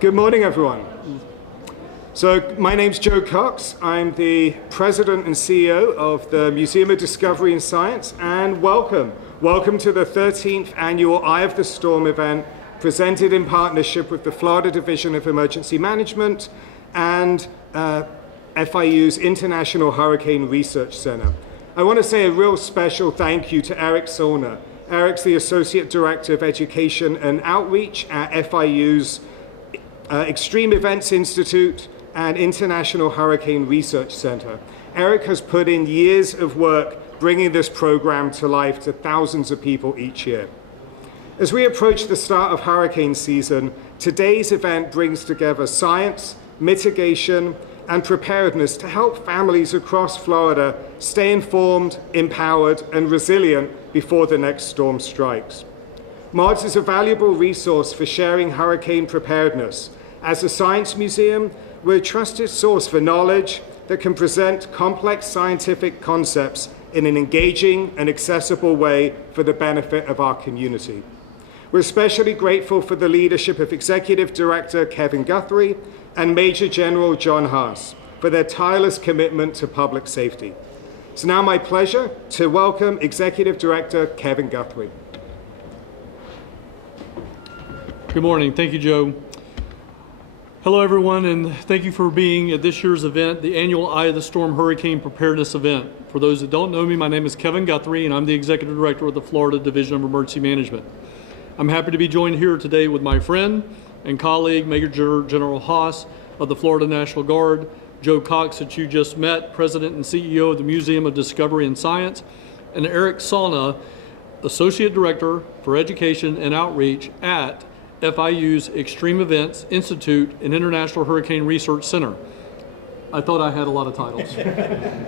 Good morning, everyone. So my name's Joe Cox. I'm the president and CEO of the Museum of Discovery and Science, and welcome. Welcome to the 13th annual Eye of the Storm event, presented in partnership with the Florida Division of Emergency Management and FIU's International Hurricane Research Center. I want to say a real special thank you to Eric Solner. Eric's the Associate Director of Education and Outreach at FIU's Extreme Events Institute and International Hurricane Research Center. Eric has put in years of work bringing this program to life to thousands of people each year. As we approach the start of hurricane season, today's event brings together science, mitigation, and preparedness to help families across Florida stay informed, empowered, and resilient before the next storm strikes. MODS is a valuable resource for sharing hurricane preparedness. As a science museum, we're a trusted source for knowledge that can present complex scientific concepts in an engaging and accessible way for the benefit of our community. We're especially grateful for the leadership of Executive Director Kevin Guthrie and Major General John Haas for their tireless commitment to public safety. It's now my pleasure to welcome Executive Director Kevin Guthrie. Good morning. Thank you, Joe. Hello, everyone, and thank you for being at this year's event, the annual Eye of the Storm Hurricane Preparedness event. For those that don't know me, my name is Kevin Guthrie, and I'm the Executive Director of the Florida Division of Emergency Management. I'm happy to be joined here today with my friend and colleague, Major General Haas of the Florida National Guard, Joe Cox, that you just met, President and CEO of the Museum of Discovery and Science, and Eric Solner, Associate Director for Education and Outreach at FIU's Extreme Events Institute and International Hurricane Research Center. I thought I had a lot of titles,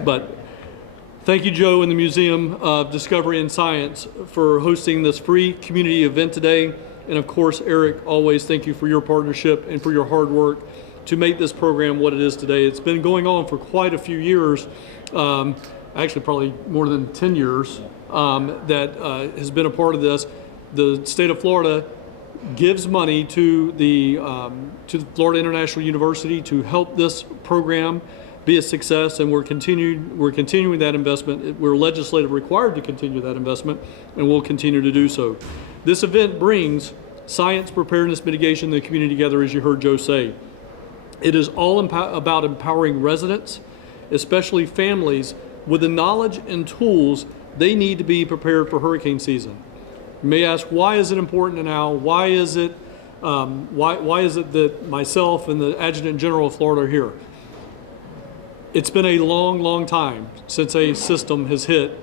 but thank you, Joe, and the Museum of Discovery and Science for hosting this free community event today. And of course, Eric, always thank you for your partnership and for your hard work to make this program what it is today. It's been going on for quite a few years, actually probably more than 10 years, that has been a part of this. The state of Florida gives money to the Florida International University to help this program be a success, and we're continuing that investment. We're legislatively required to continue that investment, and we'll continue to do so. This event brings science, preparedness, mitigation, and the community together, as you heard Joe say. It is all about empowering residents, especially families, with the knowledge and tools they need to be prepared for hurricane season. You may ask, why is it important now? Why is it that myself and the Adjutant General of Florida are here? It's been a long, long time since a system has hit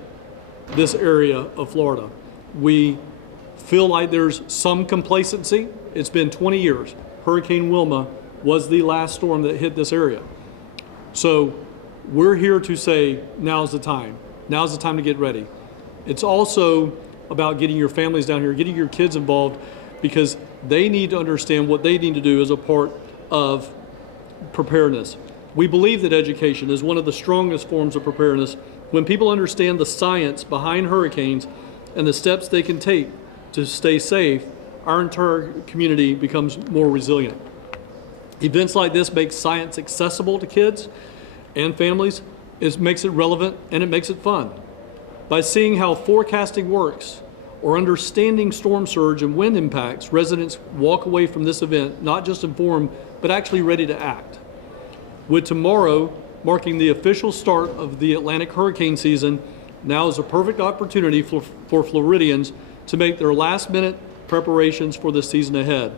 this area of Florida. We feel like there's some complacency. It's been 20 years. Hurricane Wilma was the last storm that hit this area. So we're here to say, now's the time. Now's the time to get ready. It's also about getting your families down here, getting your kids involved, because they need to understand what they need to do as a part of preparedness. We believe that education is one of the strongest forms of preparedness. When people understand the science behind hurricanes and the steps they can take to stay safe, our entire community becomes more resilient. Events like this make science accessible to kids and families. It makes it relevant and it makes it fun. By seeing how forecasting works or understanding storm surge and wind impacts, residents walk away from this event not just informed, but actually ready to act. With tomorrow marking the official start of the Atlantic hurricane season, now is a perfect opportunity for Floridians to make their last-minute preparations for the season ahead.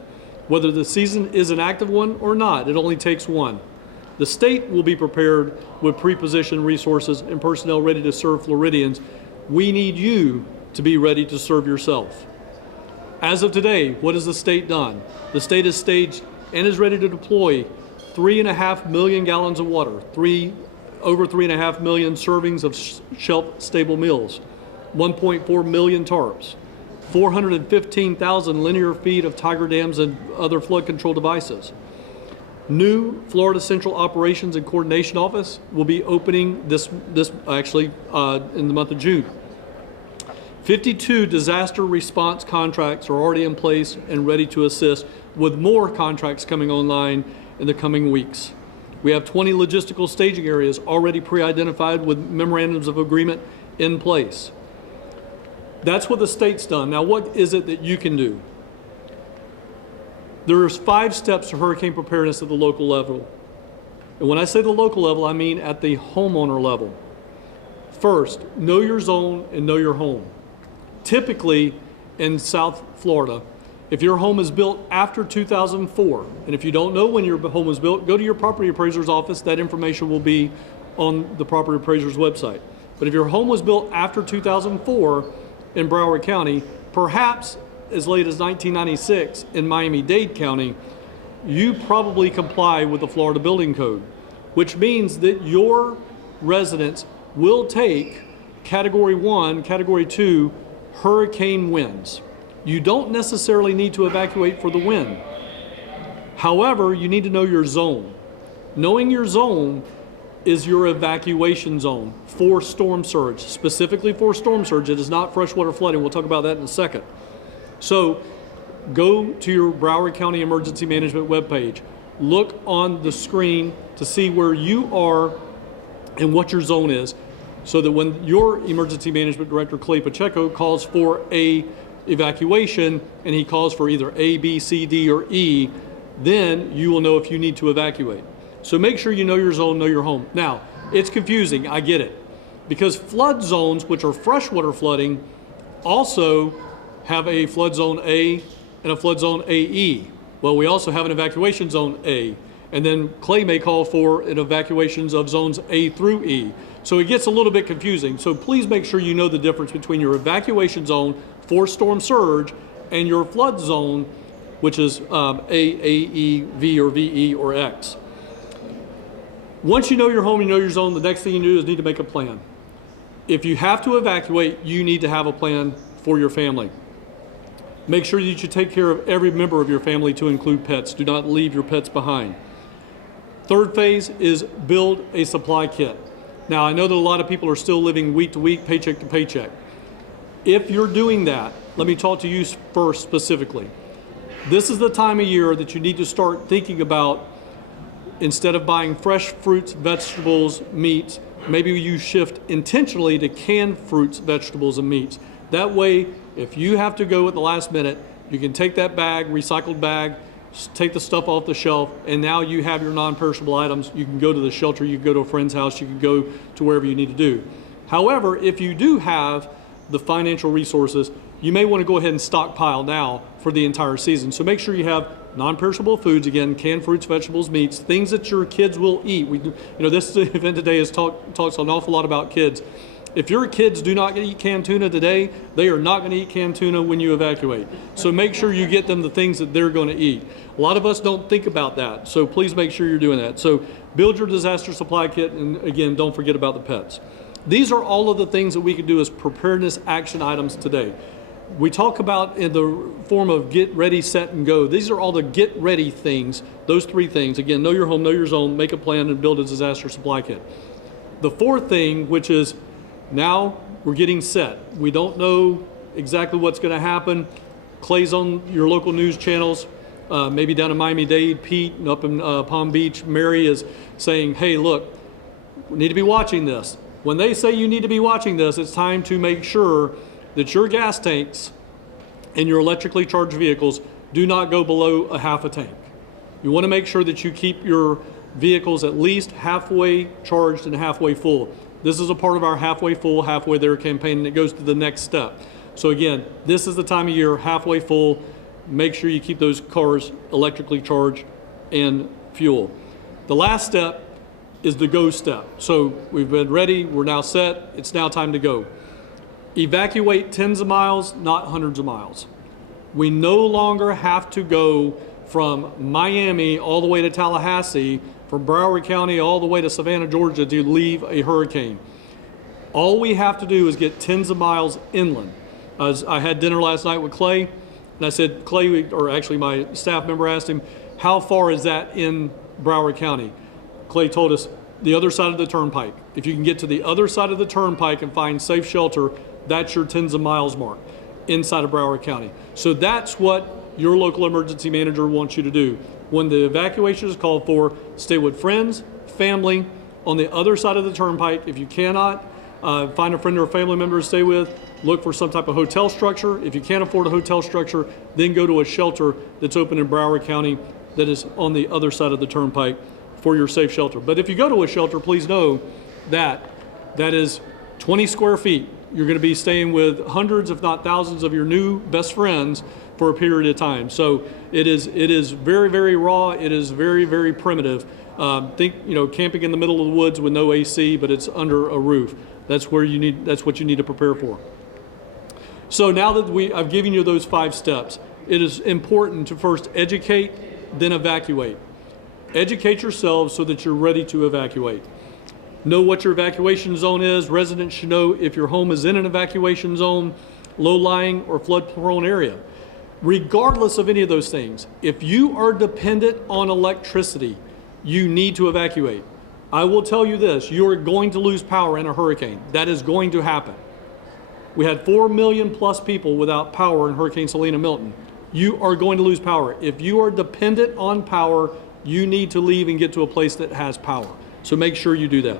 Whether the season is an active one or not, it only takes one. The state will be prepared with pre-positioned resources and personnel ready to serve Floridians. We need you to be ready to serve yourself. As of today, what has the state done? The state has staged and is ready to deploy 3.5 million gallons of water, over 3.5 million servings of shelf-stable meals, 1.4 million tarps, 415,000 linear feet of tiger dams and other flood control devices. New Florida Central Operations and Coordination Office will be opening in the month of June. 52 disaster response contracts are already in place and ready to assist, with more contracts coming online in the coming weeks. We have 20 logistical staging areas already pre-identified with memorandums of agreement in place. That's what the state's done. Now, what is it that you can do? There's 5 steps to hurricane preparedness at the local level. And when I say the local level, I mean at the homeowner level. First, know your zone and know your home. Typically, in South Florida, if your home is built after 2004, and if you don't know when your home was built, go to your property appraiser's office. That information will be on the property appraiser's website. But if your home was built after 2004 in Broward County, perhaps as late as 1996 in Miami-Dade County, you probably comply with the Florida Building Code, which means that your residents will take Category 1, Category 2 hurricane winds. You don't necessarily need to evacuate for the wind. However, you need to know your zone. Knowing your zone is your evacuation zone for storm surge, specifically for storm surge. It is not freshwater flooding. We'll talk about that in a second. So go to your Broward County Emergency Management webpage. Look on the screen to see where you are and what your zone is, so that when your Emergency Management Director, Clay Pacheco, calls for a evacuation and he calls for either A, B, C, D, or E, then you will know if you need to evacuate. So make sure you know your zone, know your home. Now, it's confusing, I get it, because flood zones, which are freshwater flooding, also have a flood zone A and a flood zone AE. Well, we also have an evacuation zone A, and then Clay may call for an evacuations of zones A through E. So it gets a little bit confusing. So please make sure you know the difference between your evacuation zone for storm surge and your flood zone, which is A, E, V, or VE, or X. Once you know your home, you know your zone, the next thing you do is need to make a plan. If you have to evacuate, you need to have a plan for your family. Make sure that you take care of every member of your family, to include pets. Do not leave your pets behind. Third phase is build a supply kit. Now, I know that a lot of people are still living week to week, paycheck to paycheck. If you're doing that, let me talk to you first specifically. This is the time of year that you need to start thinking about, instead of buying fresh fruits, vegetables, meats, maybe you shift intentionally to canned fruits, vegetables, and meats. That way, if you have to go at the last minute, you can take that bag, recycled bag, take the stuff off the shelf, and now you have your non-perishable items. You can go to the shelter, you can go to a friend's house, you can go to wherever you need to do. However, if you do have the financial resources, you may want to go ahead and stockpile now for the entire season. So make sure you have non-perishable foods, again, canned fruits, vegetables, meats, things that your kids will eat. This event today talks an awful lot about kids. If your kids do not eat canned tuna today, they are not going to eat canned tuna when you evacuate. So make sure you get them the things that they're going to eat. A lot of us don't think about that, so please make sure you're doing that. So build your disaster supply kit, and again, don't forget about the pets. These are all of the things that we can do as preparedness action items today. We talk about in the form of get ready, set, and go. These are all the get ready things, those 3 things. Again, know your home, know your zone, make a plan, and build a disaster supply kit. The 4th thing, which is now we're getting set. We don't know exactly what's going to happen. Clay's on your local news channels, maybe down in Miami-Dade, Pete, and up in Palm Beach, Mary is saying, hey, look, we need to be watching this. When they say you need to be watching this, it's time to make sure that your gas tanks and your electrically charged vehicles do not go below a half a tank. You want to make sure that you keep your vehicles at least halfway charged and halfway full. This is a part of our halfway full, halfway there campaign, and it goes to the next step. So again, this is the time of year, halfway full. Make sure you keep those cars electrically charged and fuel. The last step is the go step. So we've been ready, we're now set, it's now time to go. Evacuate tens of miles, not hundreds of miles. We no longer have to go from Miami all the way to Tallahassee, from Broward County all the way to Savannah, Georgia, to leave a hurricane. All we have to do is get tens of miles inland. As I had dinner last night with Clay, and I said, Clay, or actually my staff member asked him, how far is that in Broward County? Clay told us the other side of the turnpike. If you can get to the other side of the turnpike and find safe shelter, That's your tens of miles mark inside of Broward County. So that's what your local emergency manager wants you to do. When the evacuation is called for, stay with friends, family on the other side of the turnpike. If you cannot, find a friend or a family member to stay with. Look for some type of hotel structure. If you can't afford a hotel structure, then go to a shelter that's open in Broward County that is on the other side of the turnpike for your safe shelter. But if you go to a shelter, please know that that is 20 square feet. You're going to be staying with hundreds, if not thousands, of your new best friends for a period of time. So it is very, very raw. It is very, very primitive. Think, camping in the middle of the woods with no AC, but it's under a roof. That's what you need to prepare for. So now that I've given you those 5 steps, it is important to first educate, then evacuate. Educate yourselves so that you're ready to evacuate. Know what your evacuation zone is. Residents should know if your home is in an evacuation zone, low-lying or flood-prone area. Regardless of any of those things, if you are dependent on electricity, you need to evacuate. I will tell you this, you're going to lose power in a hurricane. That is going to happen. We had 4 million plus people without power in Hurricane Selene and Milton. You are going to lose power. If you are dependent on power, you need to leave and get to a place that has power. So make sure you do that.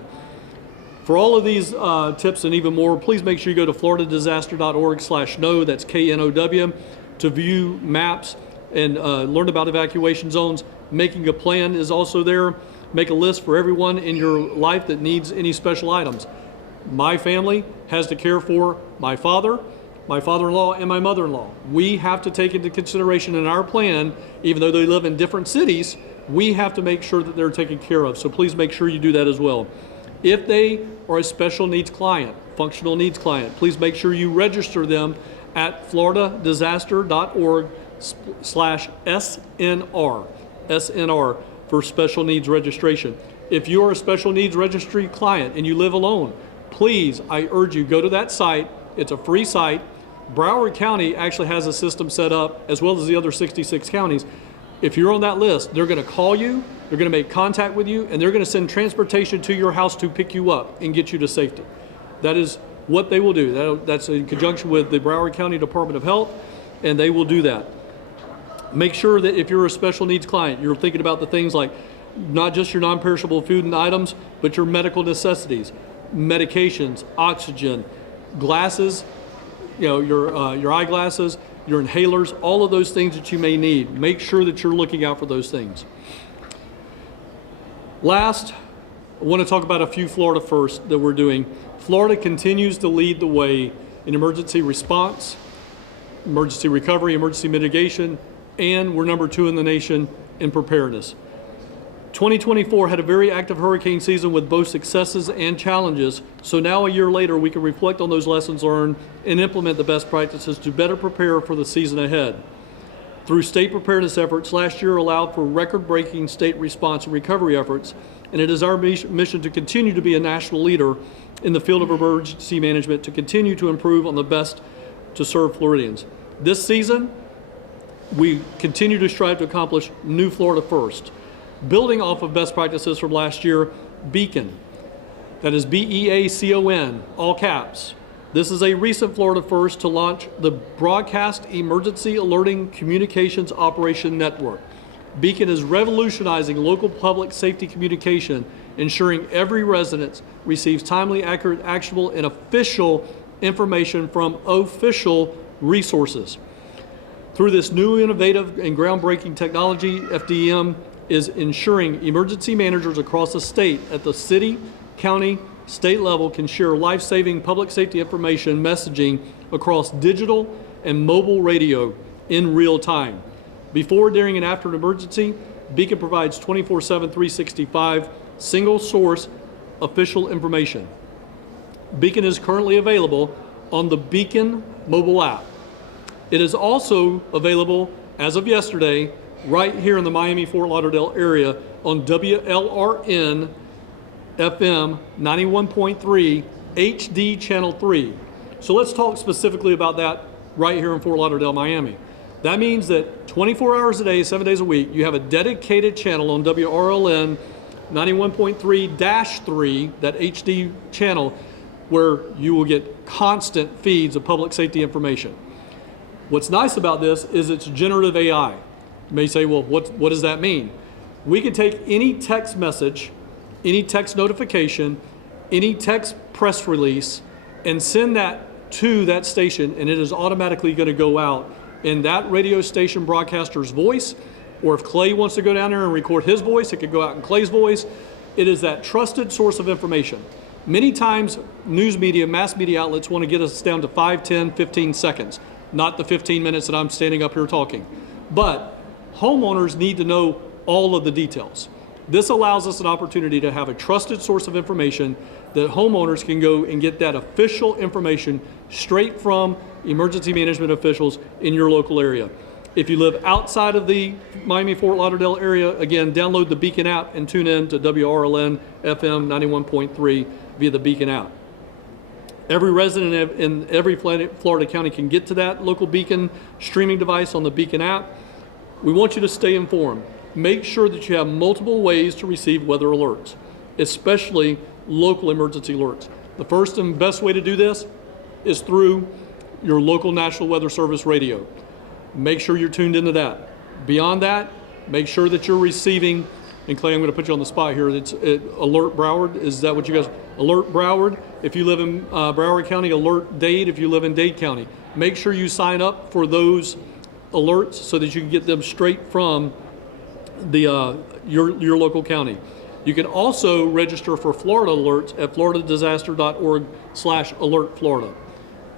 For all of these tips and even more, please make sure you go to floridadisaster.org/know, that's KNOW, to view maps and learn about evacuation zones. Making a plan is also there. Make a list for everyone in your life that needs any special items. My family has to care for my father, my father-in-law, and my mother-in-law. We have to take into consideration in our plan, even though they live in different cities, we have to make sure that they're taken care of. So please make sure you do that as well. If they are a special needs client, functional needs client, please make sure you register them at floridadisaster.org/SNR for special needs registration. If you are a special needs registry client and you live alone, please, I urge you, go to that site. It's a free site. Broward County actually has a system set up, as well as the other 66 counties. If you're on that list, they're going to call you, they're going to make contact with you, and they're going to send transportation to your house to pick you up and get you to safety. That is what they will do. That's in conjunction with the Broward County Department of Health, and they will do that. Make sure that if you're a special needs client, you're thinking about the things like not just your non-perishable food and items, but your medical necessities, medications, oxygen, glasses, your eyeglasses, your inhalers, all of those things that you may need. Make sure that you're looking out for those things. Last, I want to talk about a few Florida firsts that we're doing. Florida continues to lead the way in emergency response, emergency recovery, emergency mitigation, and we're number 2 in the nation in preparedness. 2024 had a very active hurricane season with both successes and challenges, so now a year later we can reflect on those lessons learned and implement the best practices to better prepare for the season ahead. Through state preparedness efforts, last year allowed for record-breaking state response and recovery efforts, and it is our mission to continue to be a national leader in the field of emergency management, to continue to improve on the best to serve Floridians. This season, we continue to strive to accomplish new Florida first. Building off of best practices from last year, Beacon, that is BEACON, all caps. This is a recent Florida first to launch the Broadcast Emergency Alerting Communications Operation Network. Beacon is revolutionizing local public safety communication, ensuring every resident receives timely, accurate, actionable, and official information from official resources. Through this new innovative and groundbreaking technology, FDEM is ensuring emergency managers across the state at the city, county, state level can share life-saving public safety information messaging across digital and mobile radio in real time. Before, during, and after an emergency, Beacon provides 24/7, 365 single source official information. Beacon is currently available on the Beacon mobile app. It is also available, as of yesterday, right here in the Miami-Fort Lauderdale area on WLRN FM 91.3 HD Channel 3. So let's talk specifically about that right here in Fort Lauderdale, Miami. That means that 24 hours a day, 7 days a week, you have a dedicated channel on WRLN 91.3-3, that HD channel, where you will get constant feeds of public safety information. What's nice about this is it's generative AI. You may say, well, what does that mean? We can take any text message, any text notification, any text press release, and send that to that station, and it is automatically going to go out in that radio station broadcaster's voice, or if Clay wants to go down there and record his voice, it could go out in Clay's voice. It is that trusted source of information. Many times, news media, mass media outlets want to get us down to 5, 10, 15 seconds, not the 15 minutes that I'm standing up here talking. But homeowners need to know all of the details. This allows us an opportunity to have a trusted source of information that homeowners can go and get that official information straight from emergency management officials in your local area. If you live outside of the Miami-Fort Lauderdale area, again, download the Beacon app and tune in to WRLN FM 91.3 via the Beacon app. Every resident in every Florida county can get to that local Beacon streaming device on the Beacon app. We want you to stay informed. Make sure that you have multiple ways to receive weather alerts, especially local emergency alerts. The first and best way to do this is through your local National Weather Service radio. Make sure you're tuned into that. Beyond that, make sure that you're receiving, and Clay, I'm going to put you on the spot here. It's Alert Broward. Is that what you guys? Alert Broward. If you live in Broward County, Alert Dade. If you live in Dade County, make sure you sign up for those alerts so that you can get them straight from the your local county. You can also register for Florida alerts at floridadisaster.org/alertflorida.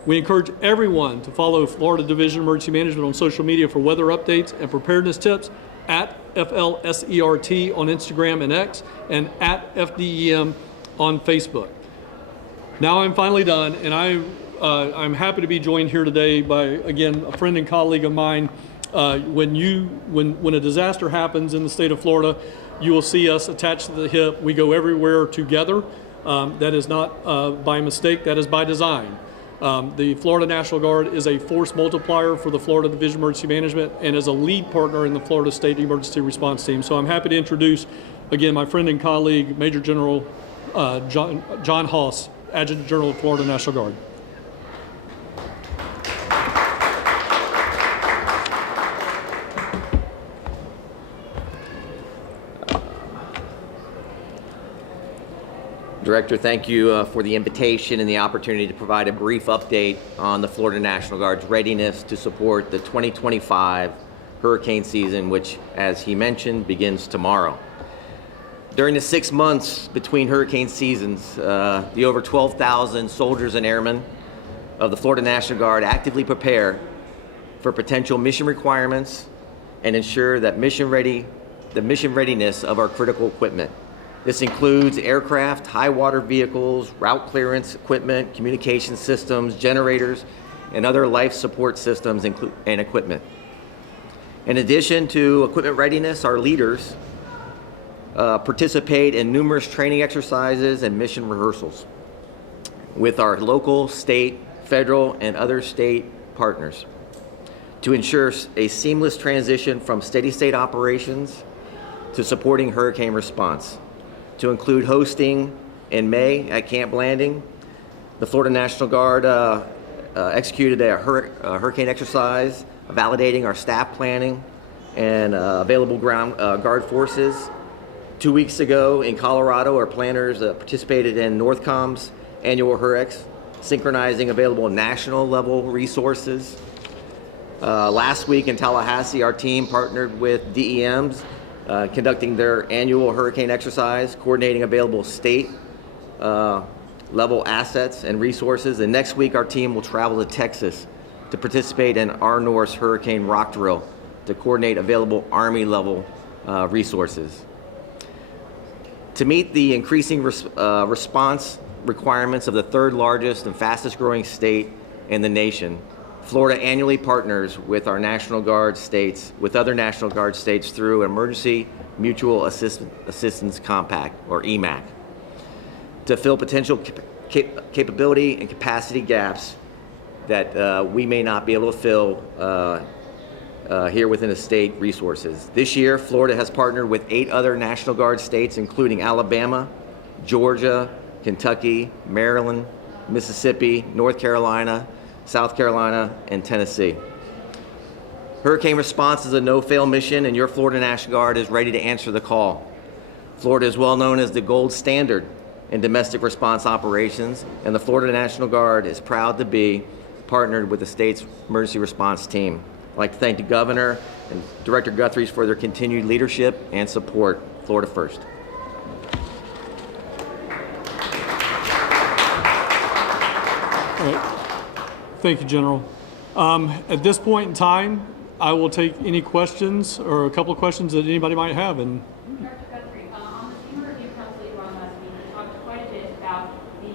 We encourage everyone to follow Florida Division of Emergency Management on social media for weather updates and preparedness tips at FLSERT on Instagram and X, and at FDEM on Facebook. Now I'm finally done, and I'm happy to be joined here today by, again, a friend and colleague of mine. When a disaster happens in the state of Florida, you will see us attached to the hip. We go everywhere together. That is not by mistake, that is by design. The Florida National Guard is a force multiplier for the Florida Division of Emergency Management and is a lead partner in the Florida State Emergency Response Team. So I'm happy to introduce, again, my friend and colleague, Major General John Hoss, Adjutant General of Florida National Guard. Director, thank you for the invitation and the opportunity to provide a brief update on the Florida National Guard's readiness to support the 2025 hurricane season, which, as he mentioned, begins tomorrow. During the 6 months between hurricane seasons, the over 12,000 soldiers and airmen of the Florida National Guard actively prepare for potential mission requirements and ensure that mission readiness of our critical equipment. This includes aircraft, high water vehicles, route clearance equipment, communication systems, generators, and other life support systems and equipment. In addition to equipment readiness, our leaders participate in numerous training exercises and mission rehearsals with our local, state, federal, and other state partners to ensure a seamless transition from steady state operations to supporting hurricane response. To include hosting in May at Camp Landing, the Florida National Guard executed a hurricane exercise validating our staff planning and available ground guard forces. 2 weeks ago in Colorado, our planners participated in Northcom's annual HUREX, synchronizing available national level resources. Last week in Tallahassee, our team partnered with DEMs conducting their annual hurricane exercise, coordinating available state level assets and resources. And next week, our team will travel to Texas to participate in RNOR's Hurricane Rock Drill to coordinate available Army level resources. To meet the increasing response requirements of the third largest and fastest growing state in the nation, Florida annually partners with our National Guard states, with other National Guard states through Emergency Mutual Assistance Compact, or EMAC, to fill potential capability and capacity gaps that we may not be able to fill here within the state resources. This year, Florida has partnered with 8 other National Guard states, including Alabama, Georgia, Kentucky, Maryland, Mississippi, North Carolina, South Carolina, and Tennessee. Hurricane response is a no-fail mission, and your Florida National Guard is ready to answer the call. Florida is well known as the gold standard in domestic response operations, and the Florida National Guard is proud to be partnered with the state's emergency response team. I'd like to thank the Governor and Director Guthries for their continued leadership and support. Florida first. All right. Thank you, General. At this point in time, I will take any questions or a couple of questions that anybody might have. And Dr. Guthrie, on the FEMA Review Council you were on last week, you talked quite a bit about the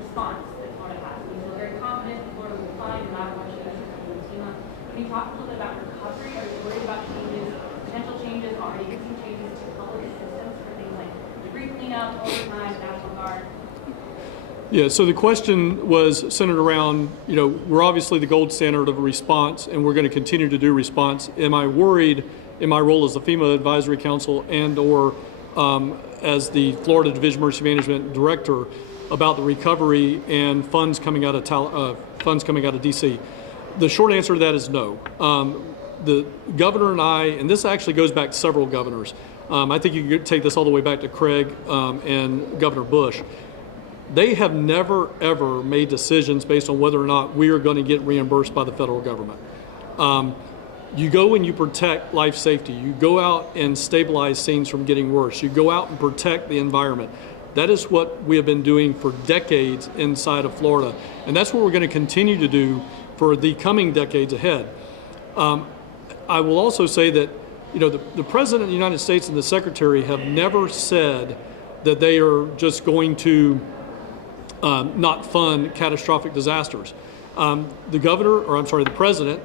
response that Florida has. You feel very confident that Florida will find no matter what changes from FEMA. Can you talk a little bit about recovery? Are you worried about changes, potential changes, already existing changes to public assistance for things like debris cleanup, overtime, National Guard? yeah, so the question was centered around, we're obviously the gold standard of response, and we're going to continue to do response. Am I worried in my role as the FEMA Advisory Council and/or as the Florida Division of Emergency Management Director about the recovery and funds coming out of DC? The short answer to that is no. The governor and I, and this actually goes back to several governors. I think you could take this all the way back to Craig and Governor Bush. They have never, ever made decisions based on whether or not we are going to get reimbursed by the federal government. You go and you protect life safety. You go out and stabilize scenes from getting worse. You go out and protect the environment. That is what we have been doing for decades inside of Florida. And that's what we're going to continue to do for the coming decades ahead. I will also say that, the President of the United States and the Secretary have never said that they are just going to not fund catastrophic disasters. The President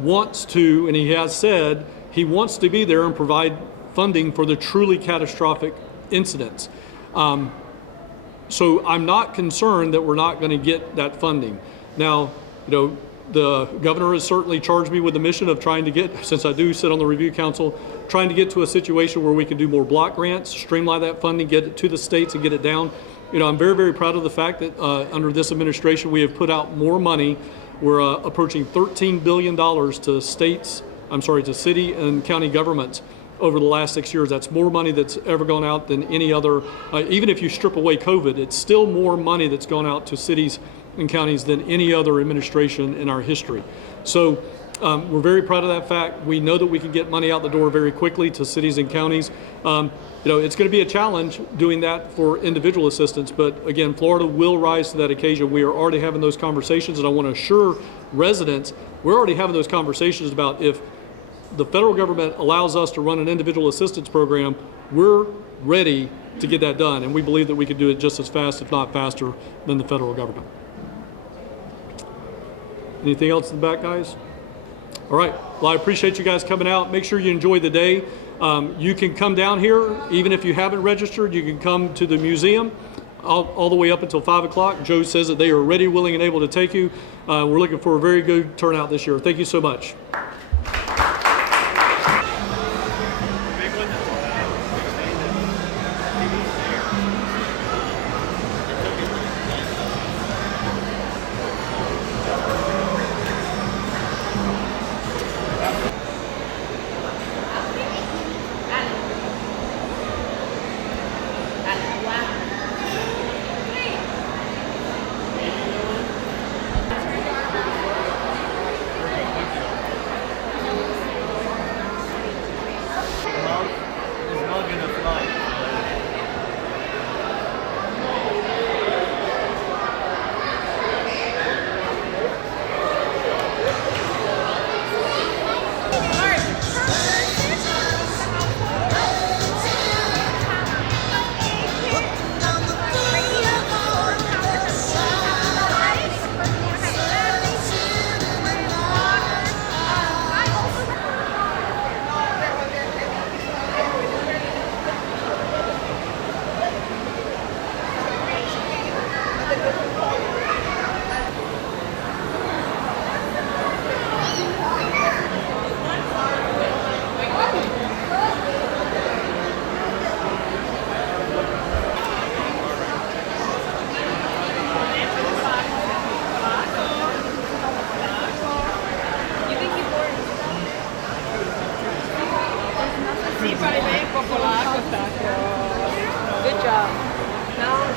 wants to, and he has said, he wants to be there and provide funding for the truly catastrophic incidents. So I'm not concerned that we're not going to get that funding. Now, the governor has certainly charged me with the mission of trying to get, since I do sit on the review council, trying to get to a situation where we can do more block grants, streamline that funding, get it to the states and get it down. I'm very, very proud of the fact that under this administration, we have put out more money. We're approaching $13 billion to city and county governments over the last 6 years. That's more money that's ever gone out than any other, even if you strip away COVID, it's still more money that's gone out to cities and counties than any other administration in our history. So we're very proud of that fact. We know that we can get money out the door very quickly to cities and counties. It's going to be a challenge doing that for individual assistance, but again, Florida will rise to that occasion. We are already having those conversations, and I want to assure residents, we're already having those conversations about if the federal government allows us to run an individual assistance program, we're ready to get that done, and we believe that we could do it just as fast, if not faster, than the federal government. Anything else in the back, guys? All right, well, I appreciate you guys coming out. Make sure you enjoy the day. You can come down here, even if you haven't registered, you can come to the museum all the way up until 5 o'clock. Joe says that they are ready, willing, and able to take you. We're looking for a very good turnout this year. Thank you so much. Sì, fai bene, un po' polacco, stacco. Good job. No?